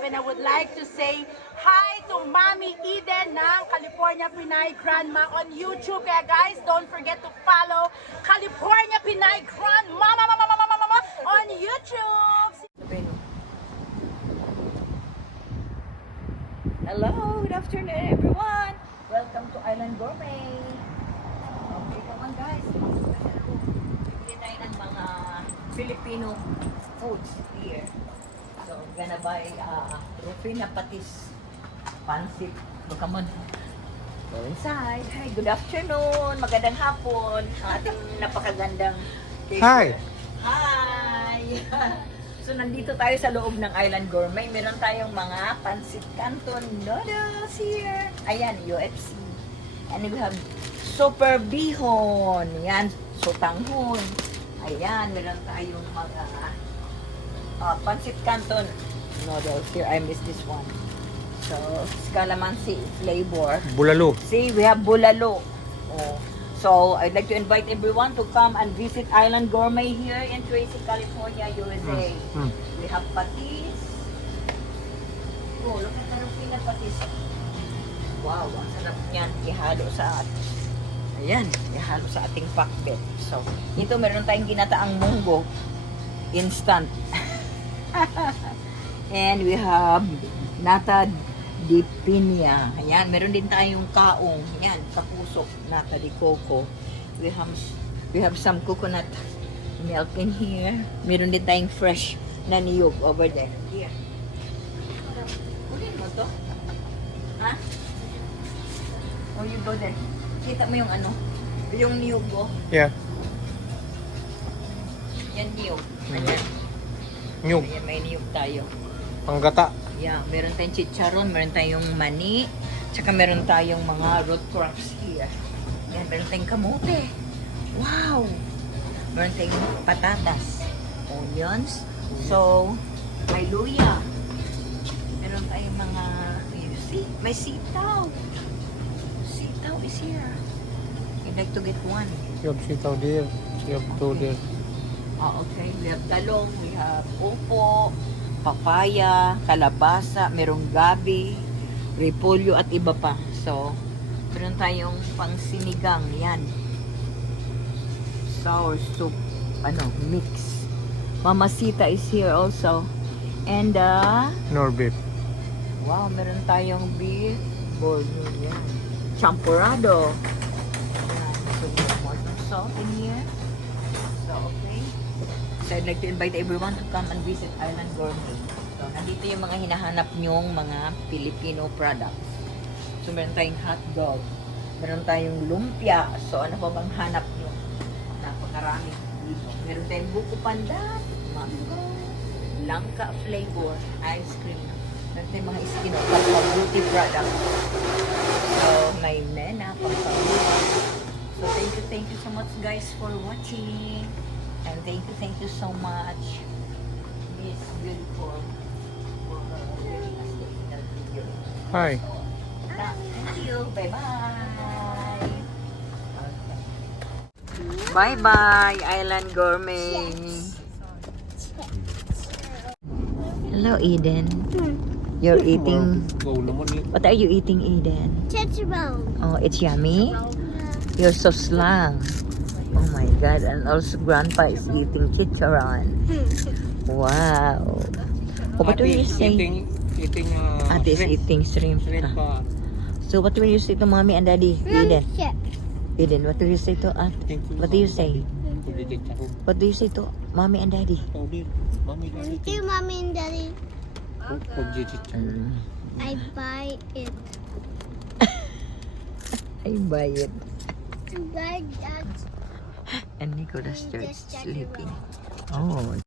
have, and I would like to say hi to Mommy Eden ng California Pinay Grandma on YouTube. Kaya guys, don't forget to follow California Pinay Grandma on YouTube. Hello, good afternoon everyone. Welcome to Island Gourmet. Okay, come on guys. Bili tayo ng mga Filipino foods here. So, I'm gonna buy Rufina patis, pancit. So, come on. Go inside. Hi, good afternoon. Magandang hapon. Ang ating napakagandang caterer. Hi! So, nandito tayo sa loob ng Island Gourmet. Meron tayong mga pancit canton noodles here. Ayan, UFC. And we have super bihon. Yan, sotanghon. Ayan, meron tayong mga pancit canton noodles here. I miss this one. So, calamansi flavor. Bulalo. See, we have bulalo. Oh. So, I'd like to invite everyone to come and visit Island Gourmet here in Tracy, California, USA. We have patis. Oh, look at the Rufina patis. Wow, ang sarap niyan. Ihalo sa ayan, ihalo sa ating pakbet. So, ito meron tayong ginataang munggo. Instant. And we have nata di piña. Ayan, meron din tayong kaong. Ayan, kapusok, nata di coco. We have some coconut milk in here. Meron din tayong fresh na niyog over there. Here. Kunin mo to? Ha? Or you go there. Kita mo yung ano? Yung niyog ko. Yeah. Yan niyog. Ayan. Nyug. Ayan, may niyog tayo. Panggata. Yeah, meron tayong chicharon, meron tayong mani, tsaka meron tayong mga root crops here. Yan, meron tayong kamote. Wow! Meron tayong patatas, onions, so, may luya. Meron tayong mga, you see, may sitaw. Sitaw is here. I'd like to get one. You have sitaw there. You have two there. Okay. We have talong, we have upo, papaya, kalabasa, merong gabi, repolyo at iba pa. So, meron tayong pang sinigang, yan. Sour soup, mix. Mamasita is here also. And, Nor beef. wow, meron tayong beef, borno, yan. Champurrado. Yan. So, we have more salt in here. So, okay. So, I'd like to invite everyone to come and visit Island Gourmet. So, nandito yung mga hinahanap nyong mga Filipino products. So, meron tayong hotdog. Meron tayong lumpia. So, ano pa bang hanap nyo? Napakarami dito. Meron tayong buko pandan, mango, langka flavor, ice cream. Meron tayong mga skin of beauty products. So, may nena, pampabuti. So, thank you so much guys for watching. And thank you so much. Miss Beautiful for giving us the video. Hi. Thank you. Bye-bye. Okay. Bye-bye, Island Gourmet. Hello, Eden. You're eating... What are you eating, Eden? Chicharon. Oh, it's yummy? You're so slang. Oh my God, and also Grandpa is eating chicharon. Wow. Oh, what will you say? Ate is eating shrimp. So what will you say to Mommy and Daddy? Eden. Eden, what will you say to Ate? What do you say? What do you say to Mommy and Daddy? Thank you, Mommy and Daddy. I buy it. I buy it. I buy that. And Nicholas starts sleeping. Oh.